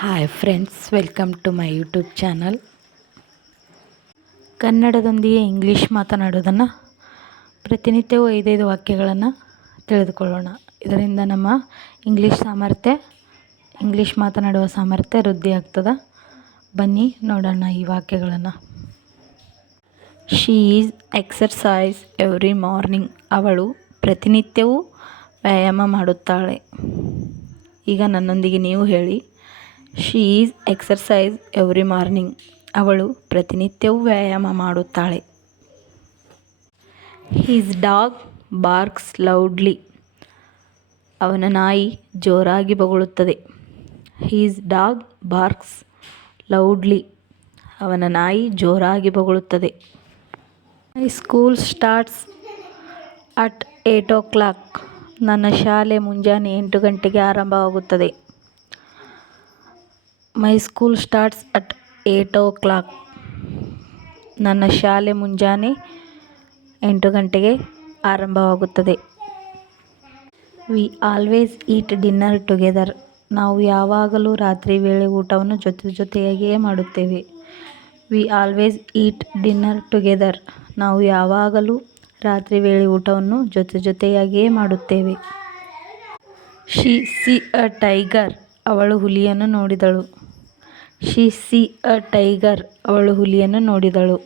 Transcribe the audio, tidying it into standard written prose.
Hi friends, welcome to my YouTube channel. ಕನ್ನಡದೊಂದಿಗೆ English ಮಾತನಾಡೋದನ್ನು ಪ್ರತಿನಿತ್ಯವೂ 5 ವಾಕ್ಯಗಳನ್ನು ತಿಳಿದುಕೊಳ್ಳೋಣ. ಇದರಿಂದ ನಮ್ಮ ಇಂಗ್ಲೀಷ್ ಮಾತನಾಡುವ ಸಾಮರ್ಥ್ಯ ವೃದ್ಧಿ ಆಗ್ತದೆ. ಬನ್ನಿ ನೋಡೋಣ ಈ ವಾಕ್ಯಗಳನ್ನು. She is exercise every morning. ಅವಳು ಪ್ರತಿನಿತ್ಯವೂ ವ್ಯಾಯಾಮ ಮಾಡುತ್ತಾಳೆ. ಈಗ ನನ್ನೊಂದಿಗೆ ನೀವು ಹೇಳಿ. She is exercise every morning. ಅವಳು ಪ್ರತಿನಿತ್ಯವೂ ವ್ಯಾಯಾಮ ಮಾಡುತ್ತಾಳೆ. His dog barks loudly. ಅವನ ನಾಯಿ ಜೋರಾಗಿ ಬೊಗಳುತ್ತದೆ. His dog barks loudly. ಅವನ ನಾಯಿ ಜೋರಾಗಿ ಬೊಗಳುತ್ತದೆ. My school starts at 8 o'clock. ನನ್ನ ಶಾಲೆ ಮುಂಜಾನೆ 8 ಗಂಟೆಗೆ ಆರಂಭವಾಗುತ್ತದೆ. My school starts at 8 o'clock. ನನ್ನ ಶಾಲೆ ಮುಂಜಾನೆ 8 ಗಂಟೆಗೆ ಆರಂಭವಾಗುತ್ತದೆ. We always eat dinner together. ನಾವು ಯಾವಾಗಲೂ ರಾತ್ರಿ ವೇಳೆ ಊಟವನ್ನು ಜೊತೆಯಾಗಿಯೇ ಮಾಡುತ್ತೇವೆ. We always eat dinner together. ನಾವು ಯಾವಾಗಲೂ ರಾತ್ರಿ ವೇಳೆ ಊಟವನ್ನು ಜೊತೆಯಾಗಿಯೇ ಮಾಡುತ್ತೇವೆ. She see a tiger. ಅವಳು ಹುಲಿಯನ್ನು ನೋಡಿದಳು. She see a tiger. ಅವಳು ಹುಲಿಯನ್ನು ನೋಡಿದಳು.